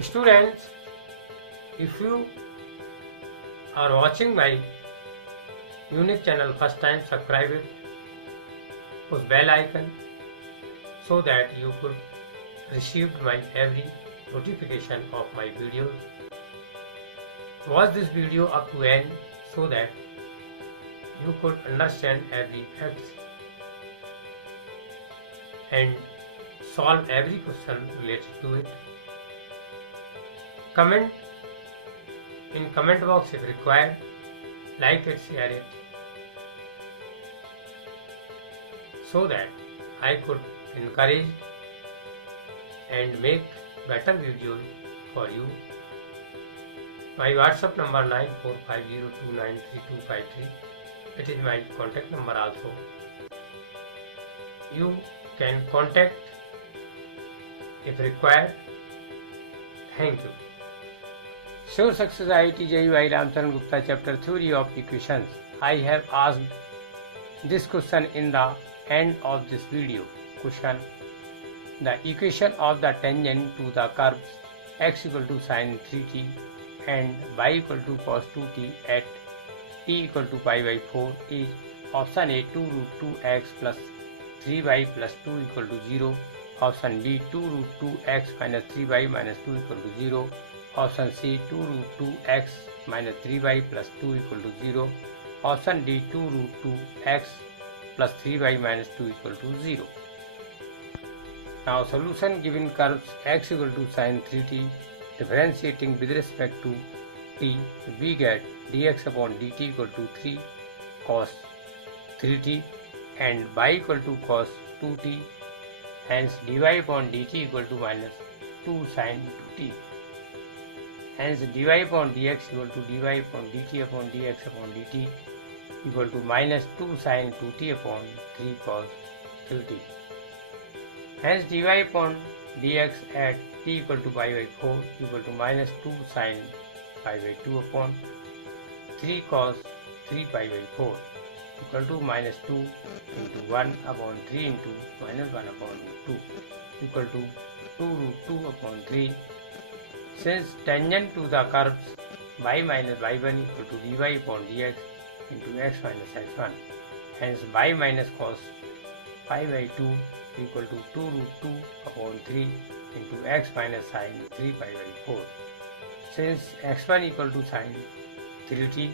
Students, if you are watching my unique channel first time, subscribe it, push bell icon so that you could receive my every notification of my videos. Watch this video up to end so that you could understand every fact and solve every question related to it. Comment in comment box if required, like it, share it, so that I could encourage and make better videos for you. My WhatsApp number 9450293253. It is my contact number also. You can contact if required. Thank you. Sure Success IIT JEE Ramcharan Gupta Chapter Theory of Equations. I have asked this question in the end of this video. Question: the equation of the tangent to the curves x equal to sin 3t and y equal to cos 2t at t equal to pi by 4 is option A 2 root 2x plus 3y plus 2 equal to 0, option B 2 root 2x minus 3y minus 2 equal to 0, option C 2 root 2x minus 3y plus 2 equal to 0, option D 2 root 2x plus 3y minus 2 equal to 0. Now solution: given curves x equal to sin 3t, differentiating with respect to t, we get dx upon dt equal to 3 cos 3t and y equal to cos 2t, hence dy upon dt equal to minus 2 sin 2t. Hence dy upon dx equal to dy upon dt upon dx upon dt equal to minus 2 sin 2t upon 3 cos 3t. Hence dy upon dx at t equal to pi by 4 equal to minus 2 sin pi by 2 upon 3 cos 3 pi by 4 equal to minus 2 into 1 upon 3 into minus 1 upon 2 equal to 2 root 2 upon 3. Since tangent to the curves y minus y1 equal to dy upon dx into x minus x1, hence y minus cos pi by 2 equal to 2 root 2 upon 3 into x minus sin 3 pi by 4. Since x1 equal to sin 3t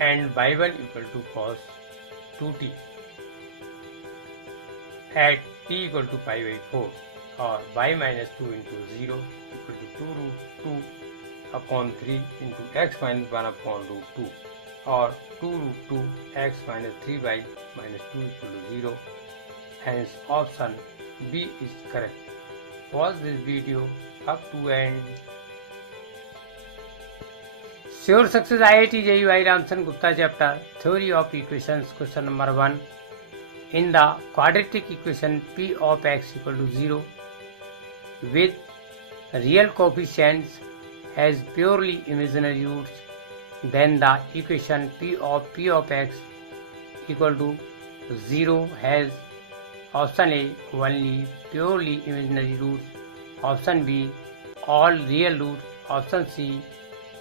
and y1 equal to cos 2t at t equal to pi by 4, or y minus 2 into 0 equal to 2 root 2 upon 3 into x minus 1 upon root 2, or 2 root 2 x minus 3y minus 2 equal to 0. Hence option B is correct. Watch this video up to end. Sure Success IIT JEE Ramcharan Gupta Chapter Theory of Equations. Question number 1. In the quadratic equation p of x equal to 0 with real coefficients has purely imaginary roots, then the equation p of x equal to 0 has option A only purely imaginary roots, option B all real roots, option C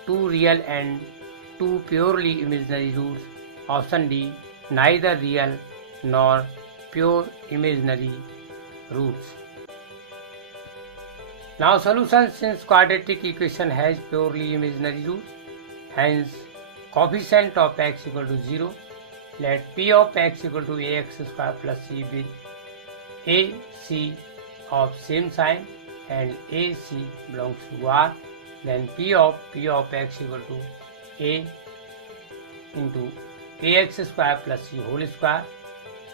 2 real and 2 purely imaginary roots, option D neither real nor pure imaginary roots. Now solution: since quadratic equation has purely imaginary roots, hence coefficient of x equal to 0, let p of x equal to ax square plus c with a c of same sign and a c belongs to R, then p of x equal to a into ax square plus c whole square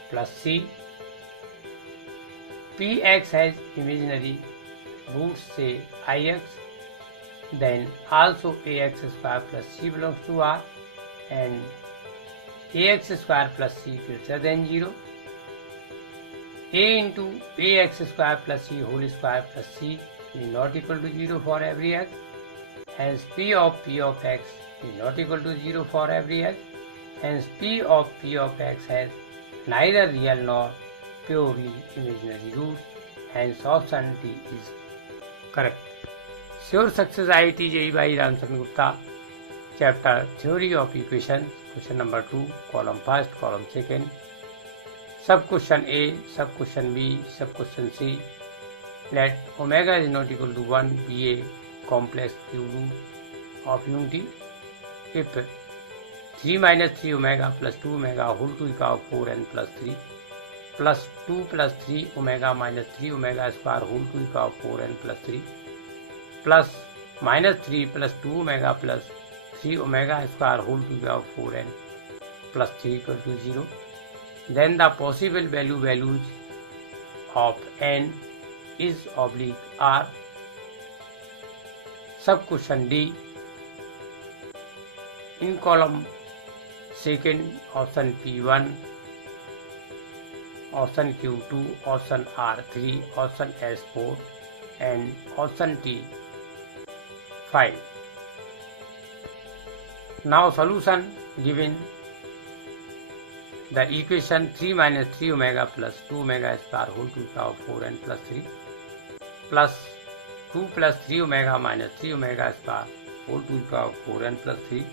plus c. Px has imaginary roots, say ix, then also ax square plus c belongs to R and ax square plus c greater than 0. A into ax square plus c whole square plus c is not equal to 0 for every x. Hence p of x is not equal to 0 for every x. Hence p of x has neither real nor purely imaginary roots. Hence option D is Correct. Sure success IIT JEE by Ramcharan Gupta. Chapter Theory of Equations. Question number 2. Column first, column second. Sub question A, sub question B, sub question C. Let omega is not equal to 1 be a complex cube root of unity if 3 minus 3 omega plus 2 omega whole to the power 4n plus 3 plus 2 plus 3 omega minus 3 omega square whole to the power 4n plus 3 plus minus 3 plus 2 omega plus 3 omega square whole to the power 4n plus 3 equal to 0. Then the possible values of n is oblique r. Sub question D. In column second, option P1, option Q2, option R3, option S4 and option T5. Now solution given the equation 3 minus 3 omega plus 2 omega square whole to the power 4n plus 3 plus 2 plus 3 omega minus 3 omega square whole to the power 4n plus 3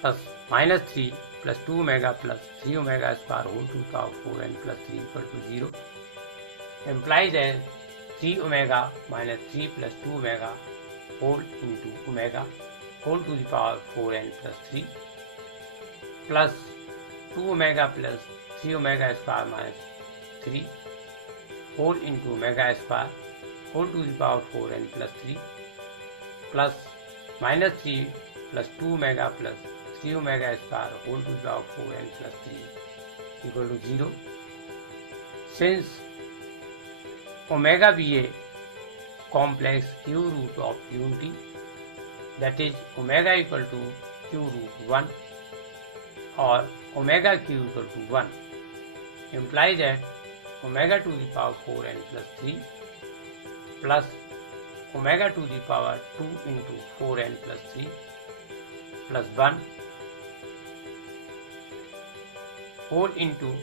plus minus 3 plus 2 omega plus 3 omega square whole to the power 4n plus 3 equal to 0 implies that 3 omega minus 3 plus 2 omega whole into omega whole to the power 4n plus 3 plus 2 omega plus 3 omega square minus 3 whole into omega square whole to the power 4n plus 3 plus minus 3 plus 2 omega plus 3 omega square whole to the power 4n plus 3 equal to 0. Since omega be a complex cube root of unity, that is omega equal to cube root 1 or omega q equal to 1 implies that omega to the power 4n plus 3 plus omega to the power 2 into 4n plus 3 plus 1 whole into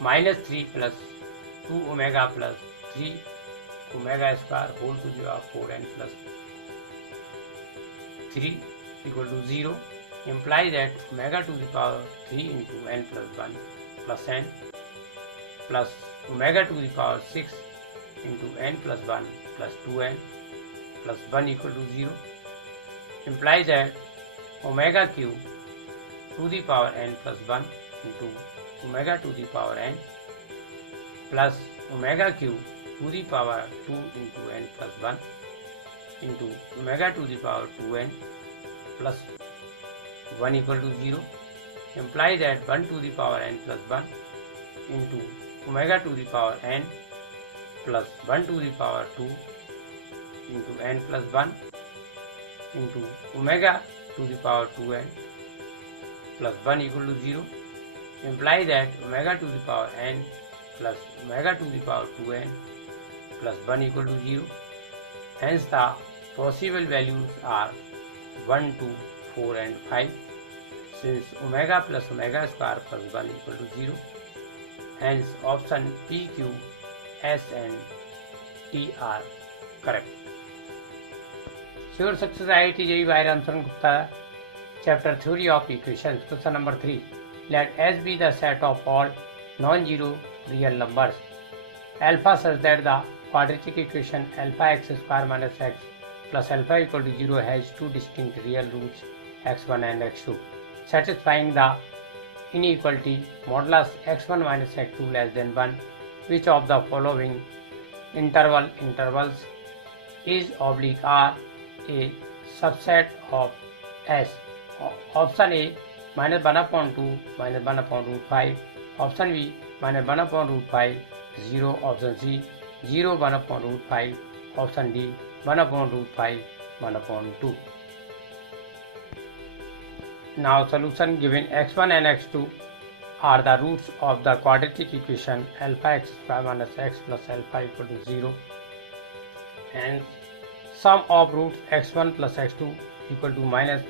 minus 3 plus 2 omega plus 3 omega square whole to the power 4n plus 3 equal to 0 implies that omega to the power 3 into n plus 1 plus n plus omega to the power 6 into n plus 1 plus 2n plus 1 equal to 0 implies that omega cube to the power n plus 1 into omega to the power n plus omega cube to the power 2 into n plus 1 into omega to the power 2n plus 1 equal to 0 implies that 1 to the power n plus 1 into omega to the power n plus 1 to the power 2 into n plus 1 into omega to the power 2n plus 1 equal to 0 implies that omega to the power n plus omega to the power 2n plus 1 equal to 0. Hence the possible values are 1, 2, 4 and 5 since omega plus omega square plus 1 equal to 0. Hence option P, Q, S and T are correct. Sure success IIT JEE by Ramcharan Gupta. Chapter Theory of Equations. Question number 3. Let S be the set of all non-zero real numbers alpha such that the quadratic equation alpha x square minus x plus alpha equal to 0 has two distinct real roots x1 and x2, satisfying the inequality modulus x1 minus x2 less than 1. Which of the following intervals is oblique R a subset of S? Option A minus 1 upon 2 minus 1 upon root 5. Option B minus 1 upon root 5 0. Option C 0 1 upon root 5. Option D 1 upon root 5 1 upon 2. Now solution given x1 and x2 are the roots of the quadratic equation alpha x square minus x plus alpha equal to 0. Hence sum of roots x1 plus x2 equal to minus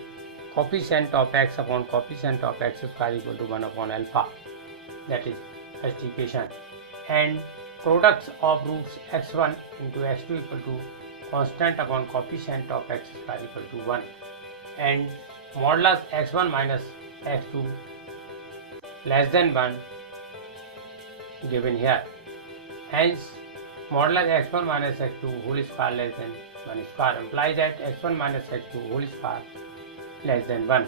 coefficient of x upon coefficient of x square equal to 1 upon alpha. That is first equation. And products of roots x1 into x2 equal to constant upon coefficient of x square equal to 1, and modulus x1 minus x2 less than 1 given here. Hence, modulus x1 minus x2 whole square less than 1 square implies that x1 minus x2 whole square less than 1.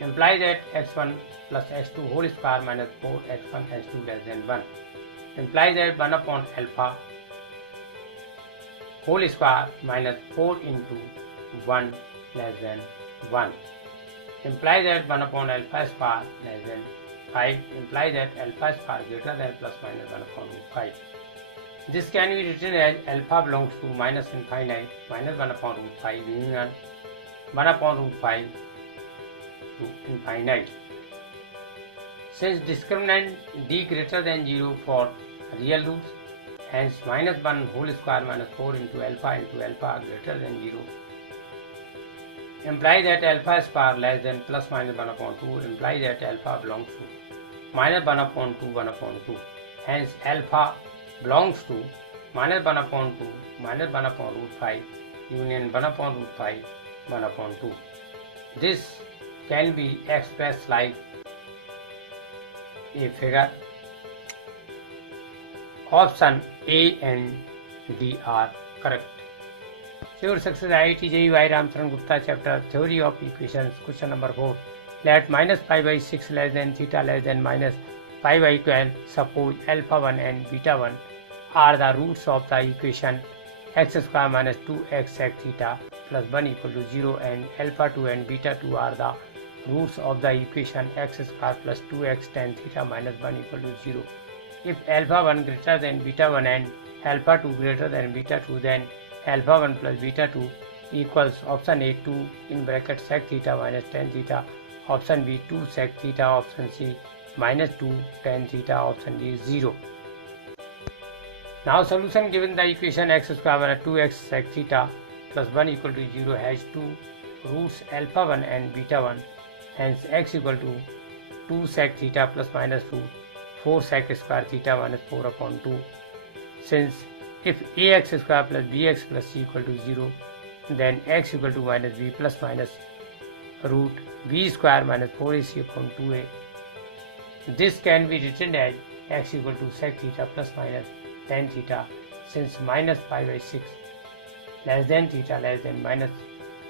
Implies that x1 plus x2 whole square minus 4x1 x2 less than 1. Implies that 1 upon alpha whole square minus 4 into 1 less than 1. Implies that 1 upon alpha square less than 5. Implies that alpha square greater than plus minus 1 upon root 5. This can be written as alpha belongs to minus infinite minus 1 upon root 5 union 1 upon root 5 to infinite. Since discriminant d greater than 0 for real roots, hence minus 1 whole square minus 4 into alpha greater than 0 implies that alpha square less than plus minus 1 upon 2 implies that alpha belongs to minus 1 upon 2 1 upon 2. Hence alpha belongs to minus 1 upon 2 minus 1 upon root 5 union 1 upon root 5 1 upon 2. This can be expressed like a figure. Option A and D are correct. Sure success IIT JEE Y Ramcharan Gupta chapter Theory of Equations question number 4. Let minus pi by 6 less than theta less than minus pi by 12 suppose alpha 1 and beta 1 are the roots of the equation x square minus 2x sec theta plus 1 equal to 0 and alpha 2 and beta 2 are the roots of the equation x square plus 2x tan theta minus 1 equal to 0. If alpha 1 greater than beta 1 and alpha 2 greater than beta 2, then alpha 1 plus beta 2 equals option A 2 in bracket sec theta minus tan theta, option B 2 sec theta, option C minus 2 tan theta, option D 0. Now solution given the equation x square minus 2x sec theta plus 1 equal to 0 has two roots alpha 1 and beta 1. Hence x equal to 2 sec theta plus minus 2 4 sec square theta minus 4 upon 2. Since if ax square plus bx plus c equal to 0, then x equal to minus b plus minus root b square minus 4ac upon 2a. This can be written as x equal to sec theta plus minus tan theta, since minus pi by 6 less than theta less than minus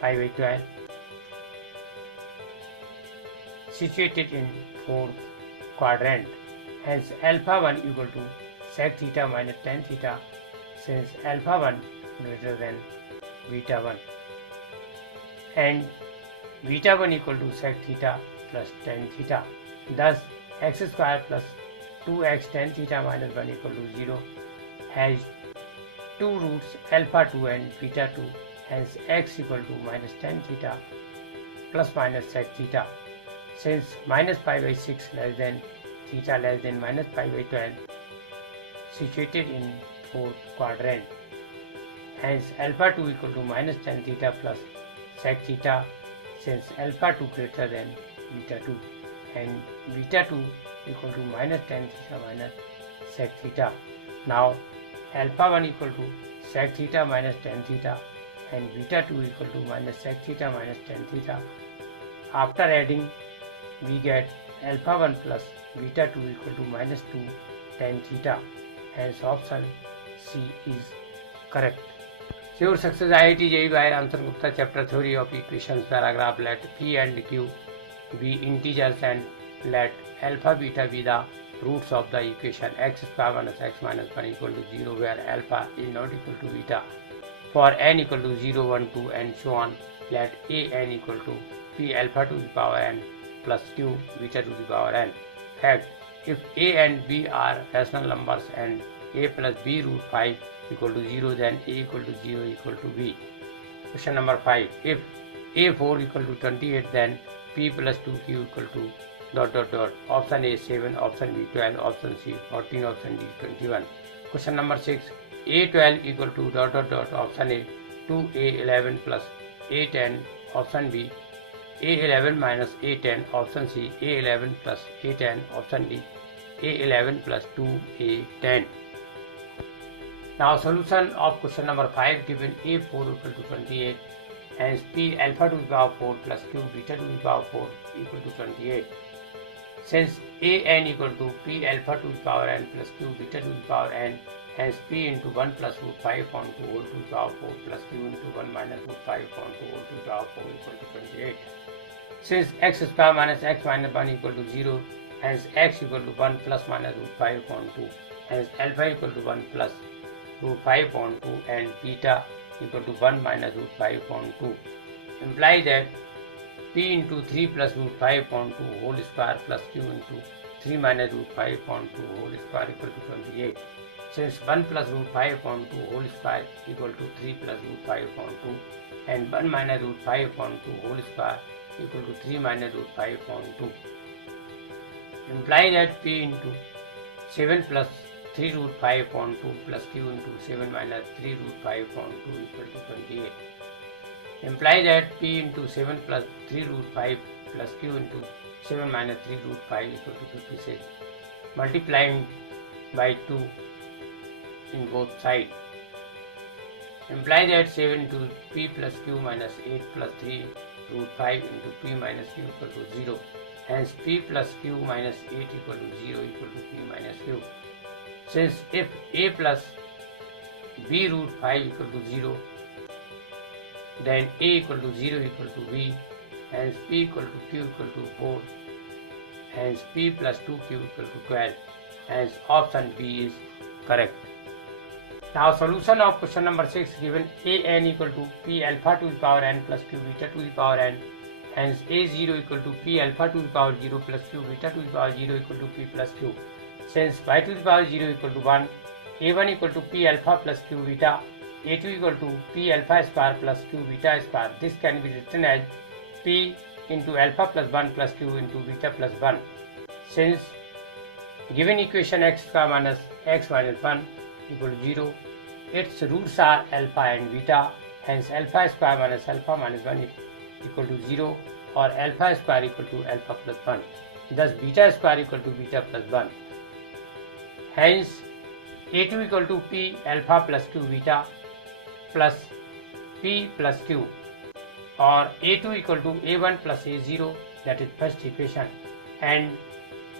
pi by 12 situated in fourth quadrant. Hence alpha 1 equal to sec theta minus tan theta, since alpha 1 greater than beta 1, and beta 1 equal to sec theta plus tan theta. Thus x square plus 2x tan theta minus 1 equal to 0 has two roots alpha 2 and beta 2. Hence x equal to minus tan theta plus minus sec theta. Since minus pi by 6 less than theta less than minus pi by 12 situated in fourth quadrant. Hence alpha 2 equal to minus tan theta plus sec theta, since alpha 2 greater than beta 2, and beta 2 equal to minus tan theta minus sec theta. Now alpha 1 equal to sec theta minus tan theta and beta 2 equal to minus sec theta minus tan theta. After adding, we get alpha 1 plus beta 2 equal to minus 2 tan theta. Hence option C is correct. Sure success IIT JEE by Ramcharan Gupta chapter Theory of Equations paragraph. Let P and Q be integers and let alpha beta be the roots of the equation x square minus x minus 1 equal to 0, where alpha is not equal to beta. For n equal to 0, 1, 2 and so on, let a n equal to p alpha to the power n plus q beta to the power n. Fact: if a and b are rational numbers and a plus b root 5 equal to 0, then a equal to 0 equal to b. Question number 5. If a4 equal to 28, then p plus 2q equal to ... Option A 7, option B 12, option C 14, option D 21. Question number 6. A12 equal to ... Option A 2a11 plus a10, option B a11 minus a10, option C a11 plus a10, option D a11 plus 2a10. Now solution of question number 5 given a4 equal to 28, hence p alpha to the power 4 plus q beta to the power 4 equal to 28. Since an equal to p alpha to the power n plus q beta to the power n, hence p into 1 plus root 5 upon 2 whole to the power 4 plus q into 1 minus root 5 upon 2 whole to the power 4 equal to 28. Since x square minus x minus 1 equal to 0, hence x equal to 1 plus minus root 5 upon 2, hence alpha equal to 1 plus root 5 upon 2 and beta equal to 1 minus root 5 upon 2. Imply that p into 3 plus root 5 upon 2 whole square plus q into 3 minus root 5 upon 2 whole square equal to 28. Since 1 plus root 5 upon 2 whole square equal to 3 plus root 5 upon 2 and 1 minus root 5 upon 2 whole square equal to 3 minus root 5 upon 2. Imply that p into 7 plus 3 root 5 upon 2 plus q into 7 minus 3 root 5 upon 2 equal to 28. Imply that p into 7 plus 3 root 5 plus q into 7 minus 3 root 5 equal to 56. Multiplying by 2 in both sides. Imply that 7 into p plus q minus 8 plus 3 root 5 into p minus q equal to 0. Hence p plus q minus 8 equal to 0 equal to p minus q. Since if a plus b root 5 equal to 0, then a equal to 0 equal to b, hence p equal to q equal to 4, hence p plus 2q equal to 12, hence option B is correct. Now solution of question number 6 given an equal to p alpha to the power n plus q beta to the power n, hence a0 equal to p alpha to the power 0 plus q beta to the power 0 equal to p plus q. Since y to the power 0 equal to 1, a1 equal to p alpha plus q beta, a2 equal to p alpha square plus q beta square. This can be written as p into alpha plus 1 plus q into beta plus 1. Since given equation x square minus x minus 1 equal to 0, its roots are alpha and beta, hence alpha square minus alpha minus 1 equal to 0 or alpha square equal to alpha plus 1. Thus beta square equal to beta plus 1. Hence a2 equal to p alpha plus q beta plus p plus q, or a2 equal to a1 plus a0, that is first equation, and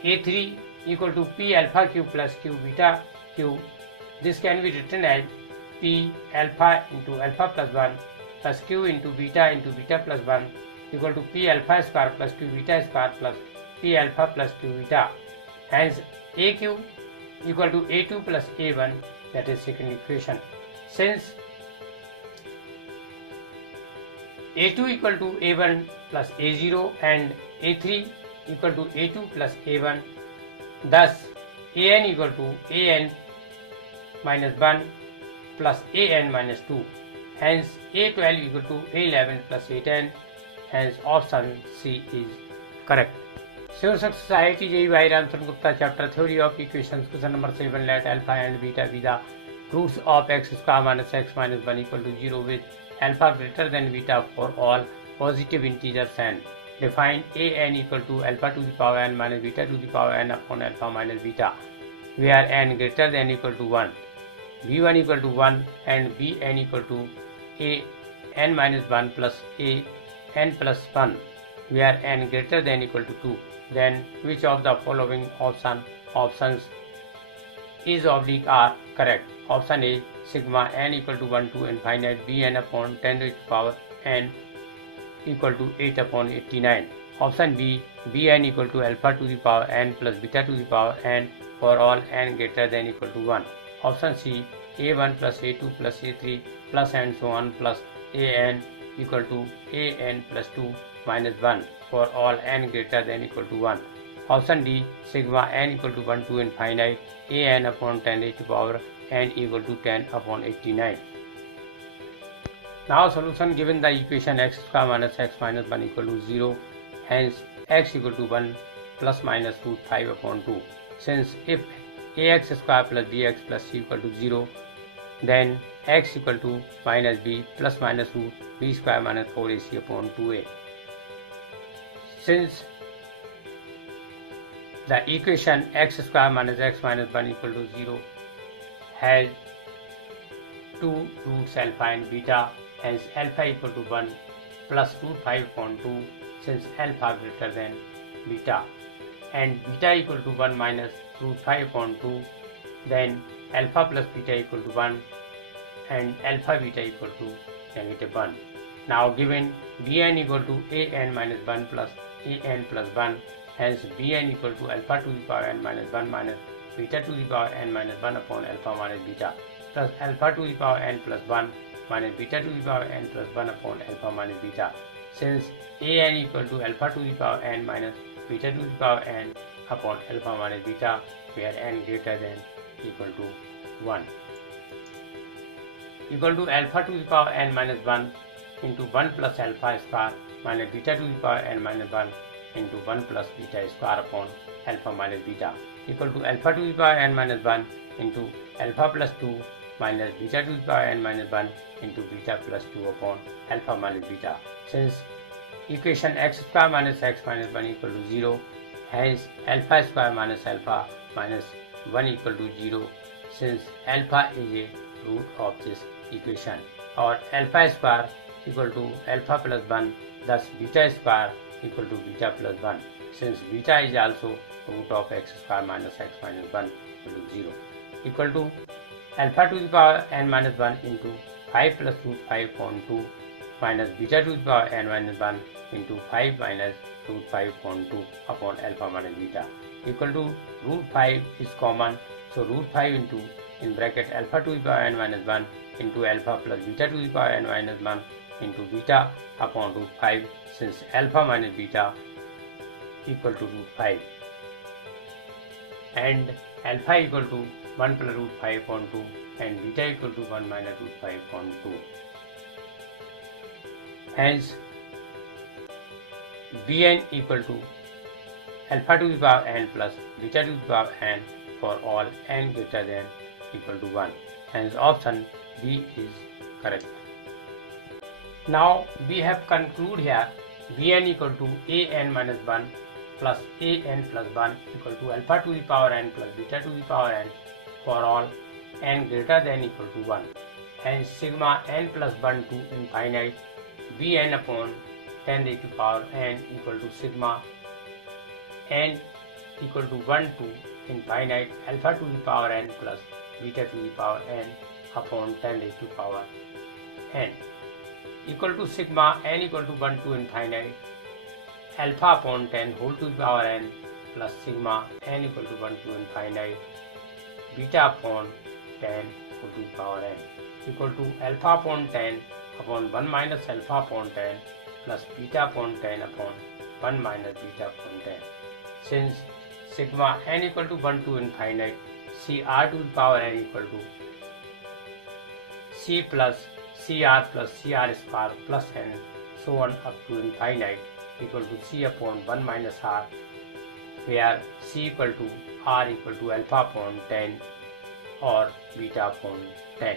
a3 equal to p alpha q plus q beta q. This can be written as p alpha into alpha plus 1 plus q into beta plus 1 equal to p alpha square plus q beta square plus p alpha plus q beta. Hence aq equal to a2 plus a1, that is second equation. Since a2 equal to a1 plus a0 and a3 equal to a2 plus a1, thus an equal to an minus 1 plus an minus 2, hence a12 equal to a11 plus a10, hence option C is correct. Sure Success IIT JEE by Ramcharan Gupta, chapter Theory of Equations, question number 7. Let alpha and beta be the roots of x square minus x minus 1 equal to 0 with alpha greater than beta for all positive integers, and define an equal to alpha to the power n minus beta to the power n upon alpha minus beta, where n greater than equal to 1, b1 equal to 1 and bn equal to a n minus 1 plus a n plus 1, where n greater than equal to 2. Then which of the following options is oblique are correct? Option A, sigma n equal to 1 to infinite bn upon 10 to the power n equal to 8 upon 89. Option B, bn equal to alpha to the power n plus beta to the power n for all n greater than equal to 1. Option C, a1 plus a2 plus a3 plus and so on plus an equal to an plus 2 minus 1 for all n greater than equal to 1. Option D, sigma n equal to 1 to infinite an upon 10 to the power n equal to 10 upon 89. Now solution given the equation x square minus x minus 1 equal to 0, hence x equal to 1 plus minus root 5 upon 2. Since if ax square plus bx plus c equal to 0, then x equal to minus b plus minus root b square minus 4ac upon 2a. Since the equation x square minus x minus 1 equal to 0 has 2 roots alpha and beta, hence alpha equal to 1 plus root 5 upon 2 since alpha greater than beta, and beta equal to 1 minus root 5 upon 2, then alpha plus beta equal to 1 and alpha beta equal to negative 1. Now given Bn equal to An minus 1 plus An plus 1, hence Bn equal to alpha to the power n minus 1 minus beta to the power n minus 1 upon alpha minus beta plus alpha to the power n plus 1 minus beta to the power n plus 1 upon alpha minus beta. Since An equal to alpha to the power n minus beta to the power n upon alpha minus beta, where n greater than equal to 1, equal to alpha to the power n minus 1 into 1 plus alpha square minus beta to the power n minus 1 into 1 plus beta square upon alpha minus beta, equal to alpha to the power n minus 1 into alpha plus 2 minus beta to the power n minus 1 into beta plus 2 upon alpha minus beta. Since equation x square minus x minus 1 equal to 0, hence alpha square minus alpha minus 1 equal to 0, since alpha is a root of this equation, or alpha square equal to alpha plus 1, thus beta square equal to beta plus 1, since beta is also root of x square minus x minus 1 equal to 0, equal to alpha to the power n minus 1 into 5 plus root 5 upon 2 minus beta to the power n minus 1 into 5 minus root 5 upon 2 upon alpha minus beta, equal to root 5 is common, so root 5 into in bracket alpha to the power n minus 1 into alpha plus beta to the power n minus 1 into beta upon root 5, since alpha minus beta equal to root 5 and alpha equal to 1 plus root 5 upon 2 and beta equal to 1 minus root 5 upon 2. Hence Bn equal to alpha to the power n plus beta to the power n for all n greater than equal to 1. Hence option B is correct. Now we have concluded here Bn equal to An minus 1 plus An plus 1 equal to alpha to the power n plus beta to the power n for all n greater than equal to 1. Hence sigma n plus 1 to infinite Bn upon 10 raised to power n equal to sigma n equal to 1 to infinite alpha to the power n plus beta to the power n upon 10 raised to power n equal to sigma n equal to 1 to infinite alpha upon 10 whole to the power n plus sigma n equal to 1 to infinite beta upon 10 whole to the power n equal to alpha upon 10 upon 1 minus alpha upon 10 plus beta upon 10 upon 1 minus beta upon 10. Since sigma n equal to 1 to infinite, Cr to the power n equal to C plus Cr square plus n so on up to infinite equal to C upon 1 minus R, where C equal to R equal to alpha upon 10 or beta upon 10.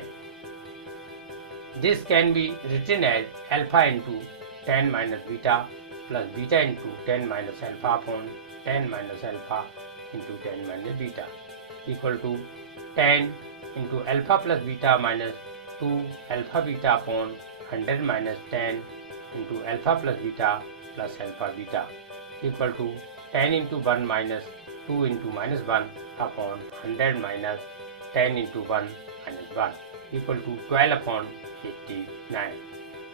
This can be written as alpha into 10 minus beta plus beta into 10 minus alpha upon 10 minus alpha into 10 minus beta equal to 10 into alpha plus beta minus 2 alpha beta upon 100 minus 10 into alpha plus beta plus alpha beta equal to 10 into 1 minus 2 into minus 1 upon 100 minus 10 into 1 minus 1 equal to 12 upon 89.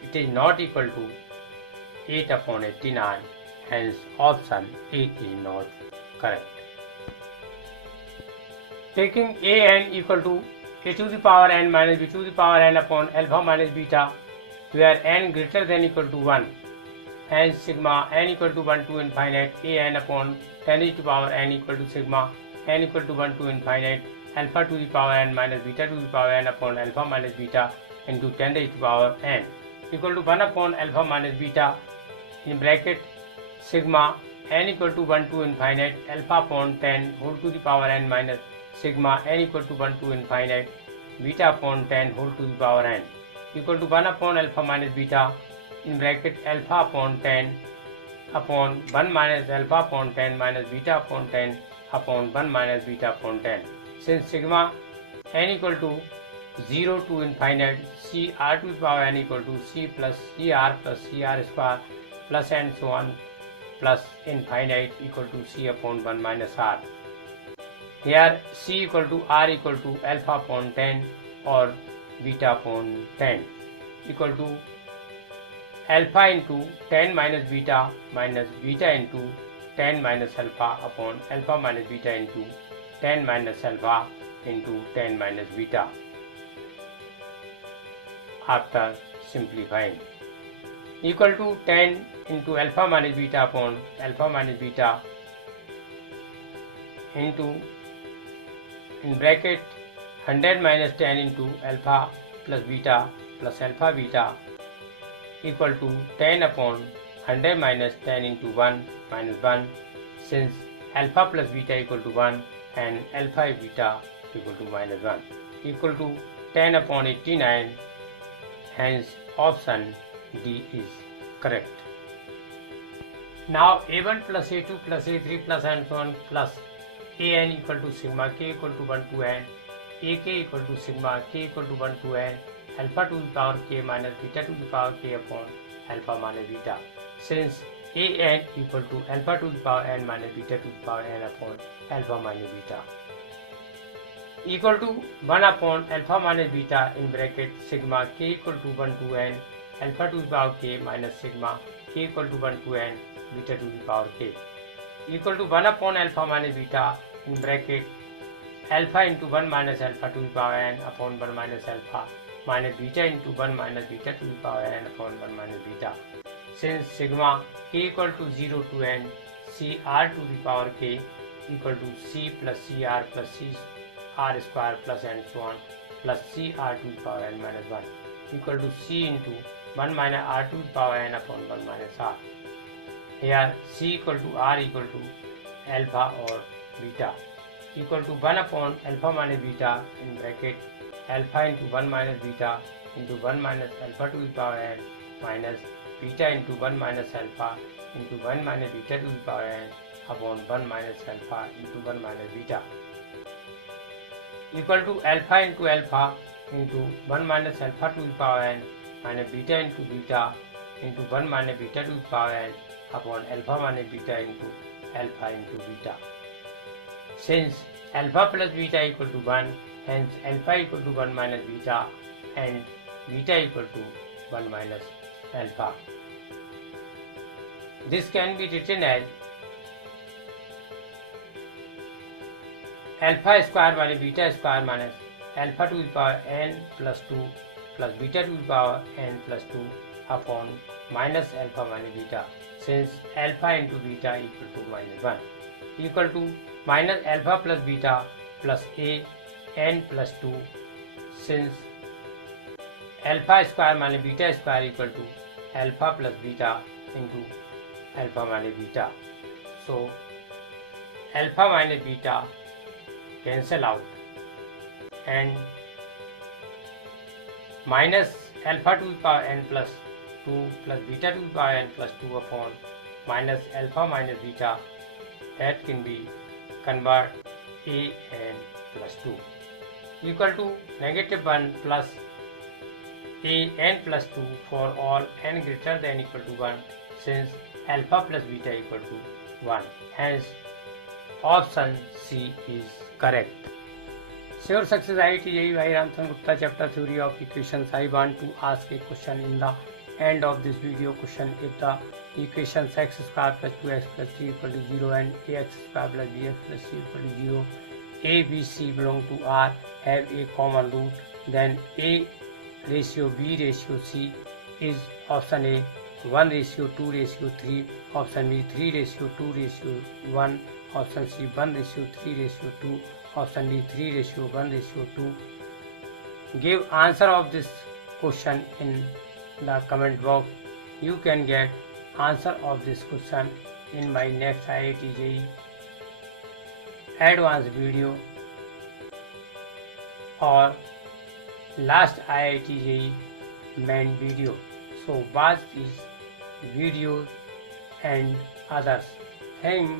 It is not equal to 8 upon 89, hence option A is not correct. Taking An equal to a to the power n minus b to the power n upon alpha minus beta, where n greater than equal to 1, hence sigma n equal to 1 to infinite An upon 10 raised to power n equal to sigma n equal to 1 to infinite alpha to the power n minus beta to the power n upon alpha minus beta into 10 raised to power n equal to 1 upon alpha minus beta in bracket sigma n equal to 1 to infinite alpha upon 10 whole to the power n minus sigma n equal to 1 to infinite beta upon 10 whole to the power n equal to 1 upon alpha minus beta in bracket alpha upon 10 upon 1 minus alpha upon 10 minus beta upon 10 upon 1 minus beta upon 10. Since sigma n equal to 0 to infinite C r to the power n equal to C plus CR square plus and so on plus infinite equal to C upon 1 minus R. Here C equal to R equal to alpha upon 10 or beta upon 10 equal to alpha into 10 minus beta into 10 minus alpha upon alpha minus beta into 10 minus alpha into 10 minus beta after simplifying equal to 10 into alpha minus beta upon alpha minus beta into in bracket 100 minus 10 into alpha plus alpha beta equal to 10 upon 100 minus 10 into 1 minus 1, since alpha plus beta equal to 1 and alpha beta equal to minus 1 equal to 10 upon 89. Hence option D is correct. Now A1 plus A2 plus A3 plus and so on plus An equal to sigma k equal to 1 to n, Ak equal to sigma k equal to 1 to n, alpha to the power k minus beta to the power k upon alpha minus beta, since An equal to alpha to the power n minus beta to the power n upon alpha minus beta equal to 1 upon alpha minus beta in bracket sigma k equal to 1 to n alpha to the power k minus sigma k equal to 1 to n beta to the power k equal to 1 upon alpha minus beta in bracket alpha into 1 minus alpha to the power n upon 1 minus alpha minus beta into 1 minus beta to the power n upon 1 minus beta, since sigma k equal to 0 to n C r to the power k equal to C plus CR plus C r square plus and so on plus CR to the power n minus 1 equal to C into 1 minus R to the power n upon 1 minus R. Here C equal to R equal to alpha or beta equal to 1 upon alpha minus beta in bracket alpha into 1 minus beta into 1 minus alpha to the power n minus beta into 1 minus alpha into 1 minus beta to the power n upon 1 minus alpha into 1 minus beta equal to alpha into 1 minus alpha to the power n minus beta into beta into 1 minus beta to the power n upon alpha minus beta into alpha into beta. Since alpha plus beta equal to 1, hence alpha equal to 1 minus beta and beta equal to 1 minus alpha. This can be written as alpha square minus beta square minus alpha to the power n plus 2 plus beta to the power n plus 2 upon minus alpha minus beta, since alpha into beta equal to minus 1 equal to minus alpha plus beta plus a n plus 2, since alpha square minus beta square equal to alpha plus beta into alpha minus beta. So alpha minus beta cancel out and minus alpha to the power n plus 2 plus beta to the power n plus 2 upon minus alpha minus beta, that can be convert a n plus 2 equal to negative 1 plus a n plus 2 for all n greater than equal to 1, since alpha plus beta equal to 1. Hence option C is correct. Sure success IIT JEE Bhai Ramcharan Gupta chapter theory of equations. I want to ask a question in the end of this video. Question: if the equations x square plus 2x plus 3 equal to 0 and ax square plus bx plus c equal to 0, a, b, c belong to R, have a common root, then a ratio b ratio c is option A 1 ratio 2 ratio 3, option B 3 ratio 2 ratio 1, option C 1 ratio 3 ratio 2, option D 3 ratio 1 ratio 2. Give answer of this question in the comment box. You can get answer of this question in my next IIT JEE advanced video or last IIT JEE main video. So watch these videos and others. Thanks.